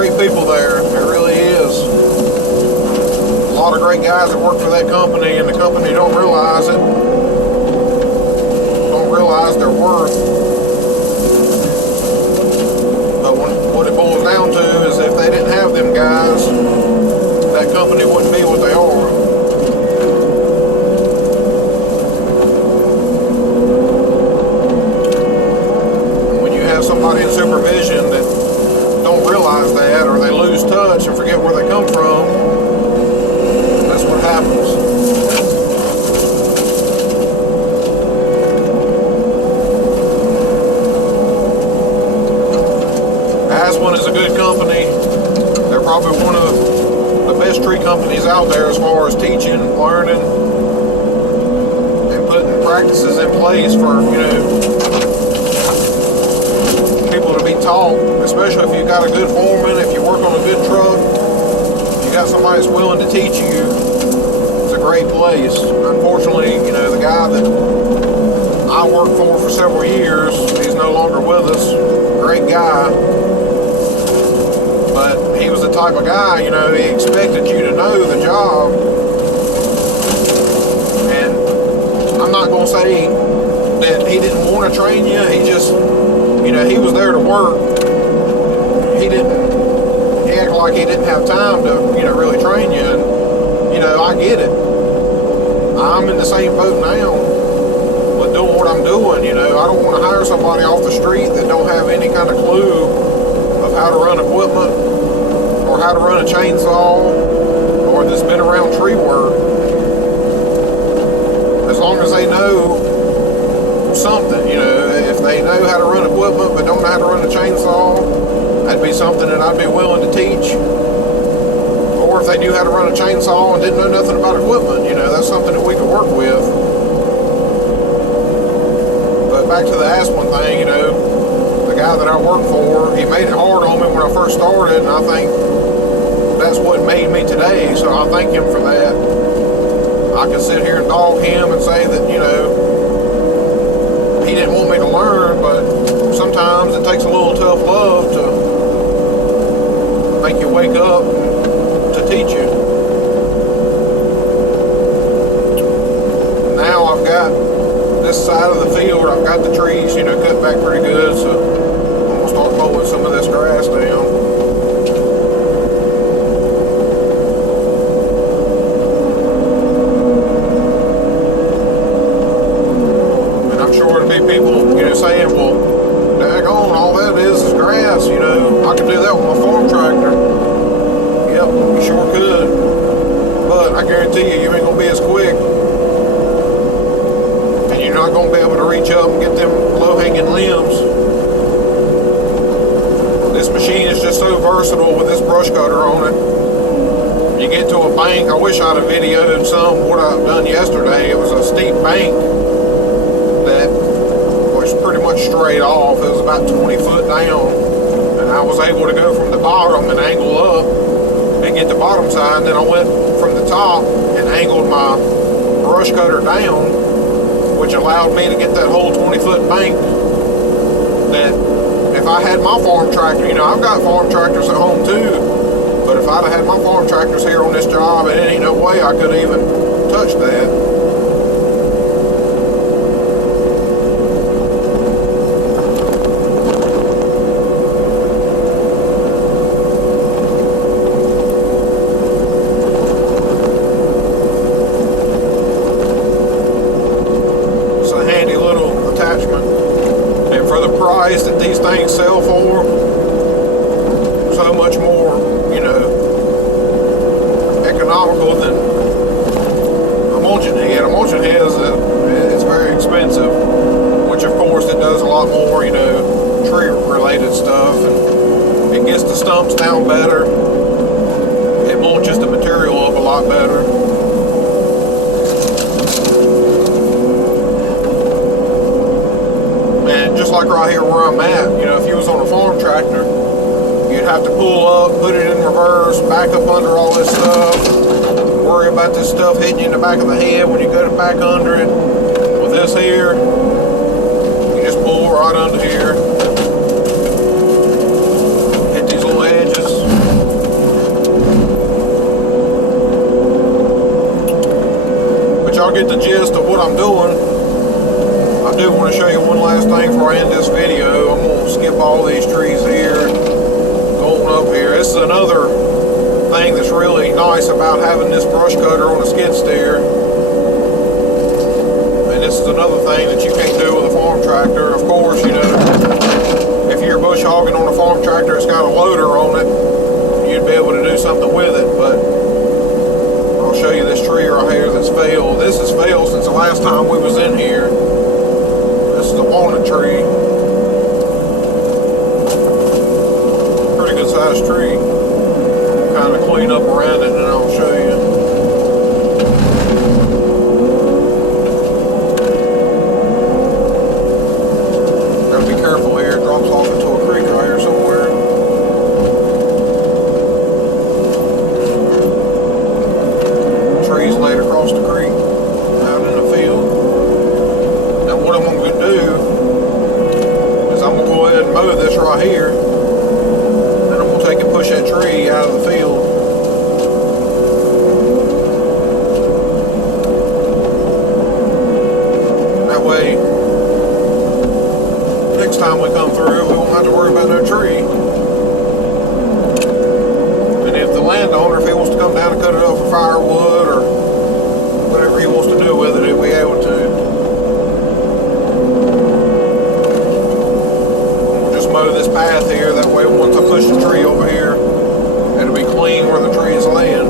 great people there. There really is. A lot of great guys that work for that company, and the company don't realize it. Don't realize their worth. But what it boils down to is if they didn't have them guys, that company wouldn't be what they are. Somebody in supervision that don't realize that, or they lose touch and forget where they come from, that's what happens. Aswan is a good company. They're probably one of the best tree companies out there as far as teaching, learning, and putting practices in place for, people to be taught, especially if you've got a good foreman, if you work on a good truck, you got somebody that's willing to teach you, it's a great place. Unfortunately, the guy that I worked for several years, he's no longer with us. Great guy, but he was the type of guy, he expected you to know the job. And I'm not going to say that he didn't want to train you, he just, he was there to work. He acted like he didn't have time to, really train you. And, I get it. I'm in the same boat now, but doing what I'm doing, I don't want to hire somebody off the street that don't have any kind of clue of how to run equipment or how to run a chainsaw or that's been around tree work. As long as they know something, if they know how to run equipment but don't know how to run a chainsaw, that'd be something that I'd be willing to teach. Or if they knew how to run a chainsaw and didn't know nothing about equipment, that's something that we could work with. But back to the Aswan thing, the guy that I worked for, he made it hard on me when I first started, and I think that's what made me today, so I thank him for that. I could sit here and dog him and say that, he didn't want me to learn, but sometimes it takes a little tough love to make you wake up to teach you. Now I've got this side of the field, I've got the trees, cut back pretty good, so I'm going to start mowing some of this grass down. People, saying, well, daggone, all that is grass, I could do that with my farm tractor. Yep, you sure could. But I guarantee you ain't going to be as quick. And you're not going to be able to reach up and get them low-hanging limbs. This machine is just so versatile with this brush cutter on it. You get to a bank, I wish I'd have videoed some of what I've done yesterday. It was a steep bank that pretty much straight off. It was about 20 foot down, and I was able to go from the bottom and angle up and get the bottom side. Then I went from the top and angled my brush cutter down, which allowed me to get that whole 20 foot bank. That if I had my farm tractor, I've got farm tractors at home too, but if I'd have had my farm tractors here on this job, it ain't no way I could even touch that. That these things sell for, so much more, economical than a mulching head. A mulching head is very expensive, which of course it does a lot more, tree related stuff, and it gets the stumps down better. It mulches the material up a lot better. Just like right here where I'm at, if you was on a farm tractor, you'd have to pull up, put it in reverse, back up under all this stuff, worry about this stuff hitting you in the back of the head when you go to back under it. With this here, you just pull right under here, hit these little edges. get the gist of what I'm doing, I do want to show you one last thing before I end this video. I'm going to skip all these trees here, go on up here. This is another thing that's really nice about having this brush cutter on a skid steer. And this is another thing that you can't do with a farm tractor. Of course, you know, if you're bush hogging on a farm tractor, it's got a loader on it, you'd be able to do something with it. But I'll show you this tree right here that's failed. This has failed since the last time we was in here. This is a walnut tree. Pretty good sized tree. Kind of clean up around it and I'll show you. Gotta be careful here. It drops off into a creek right here somewhere. Trees laid across the creek out in the field. Now what I'm going to do is I'm going to go ahead and mow this right here. And I'm going to take and push that tree out of the field. That way, next time we come through, we won't have to worry about no tree. And if the landowner, if he wants to come down and cut it up for firewood or whatever he wants to do with it, he'll be able to. We'll just mow this path here. That way, once I push the tree over here, it'll be clean where the tree is laying.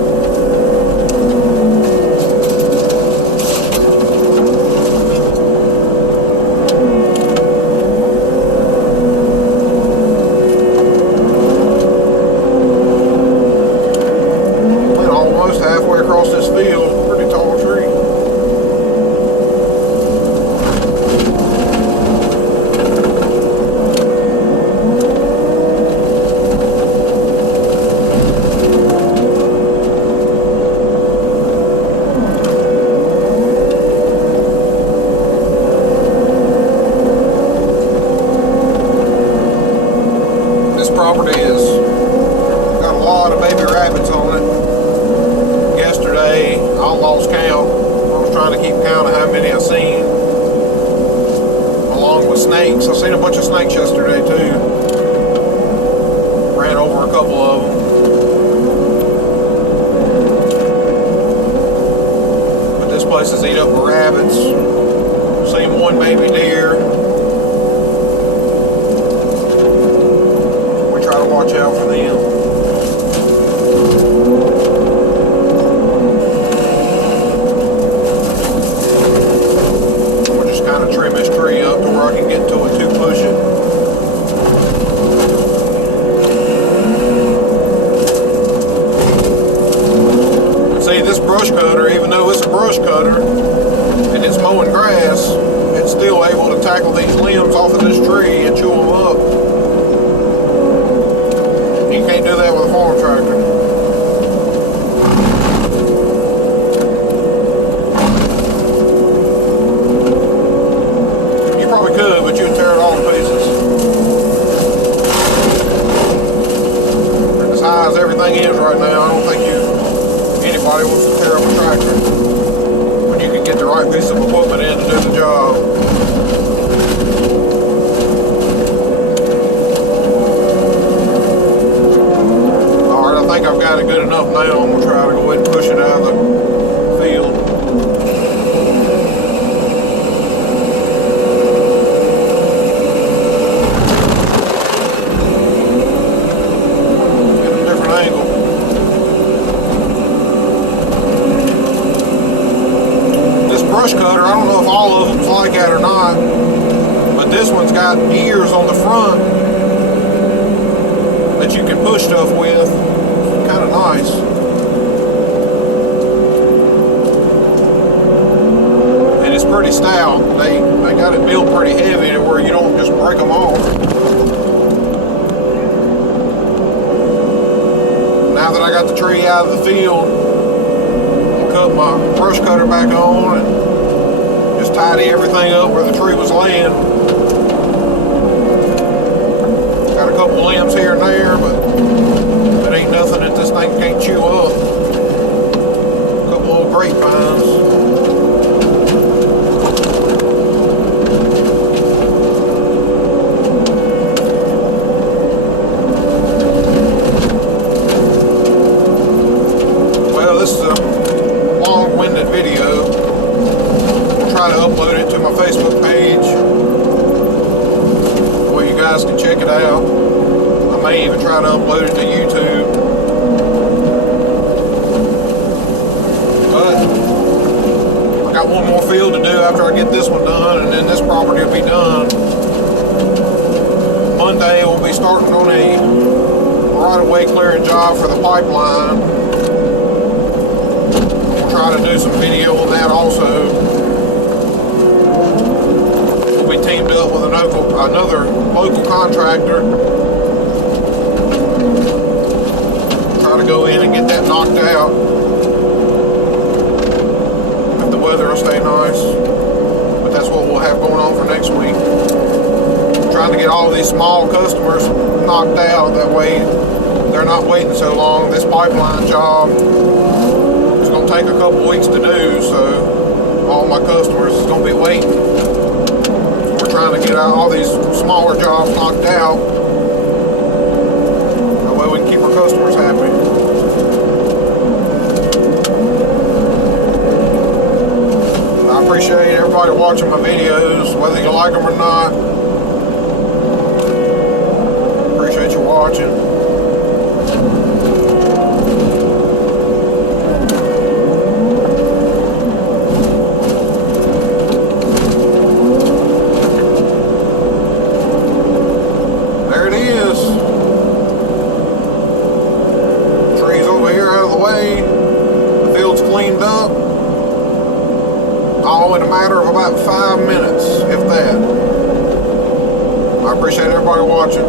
Went almost halfway across this field. Pretty tall tree. Property has got a lot of baby rabbits on it. Yesterday, I lost count. I was trying to keep count of how many I seen. Along with snakes. I seen a bunch of snakes yesterday too. Ran over a couple of them. But this place is eat up with rabbits. Seen one baby deer. Watch out for them. We'll just kind of trim this tree up to where I can get to it to push it. And see, this brush cutter, even though it's a brush cutter and it's mowing grass, it's still able to tackle these limbs off of this tree and chew them up. You can't do that with a farm tractor. You probably could, but you'd tear it all to pieces. And as high as everything is right now, I don't think anybody wants to tear up a tractor when you can get the right piece of equipment in to do the job. I think I've got it good enough now. I'm going to try to go ahead and push it out of the field. Get a different angle. This brush cutter, I don't know if all of them's like that or not, but this one's got ears on the front that you can push stuff with. Kind of nice. And it's pretty stout. They got it built pretty heavy to where you don't just break them off. Now that I got the tree out of the field, I'll cut my brush cutter back on and just tidy everything up where the tree was laying. Got a couple limbs here and there, but it ain't nothing that this thing can't chew up. A couple little grapevines. try to upload it to YouTube. But I got one more field to do after I get this one done, and then this property will be done. Monday we'll be starting on a right-of-way clearing job for the pipeline. We'll try to do some video on that also. We teamed up with another local contractor. Try to go in and get that knocked out. If the weather will stay nice. But that's what we'll have going on for next week. Trying to get all of these small customers knocked out. That way they're not waiting so long. This pipeline job is going to take a couple weeks to do. So all my customers is going to be waiting. Trying to get out all these smaller jobs knocked out. That way we can keep our customers happy. I appreciate everybody watching my videos, whether you like them or not. Appreciate you watching. The field's cleaned up, all in a matter of about 5 minutes, if that. I appreciate everybody watching.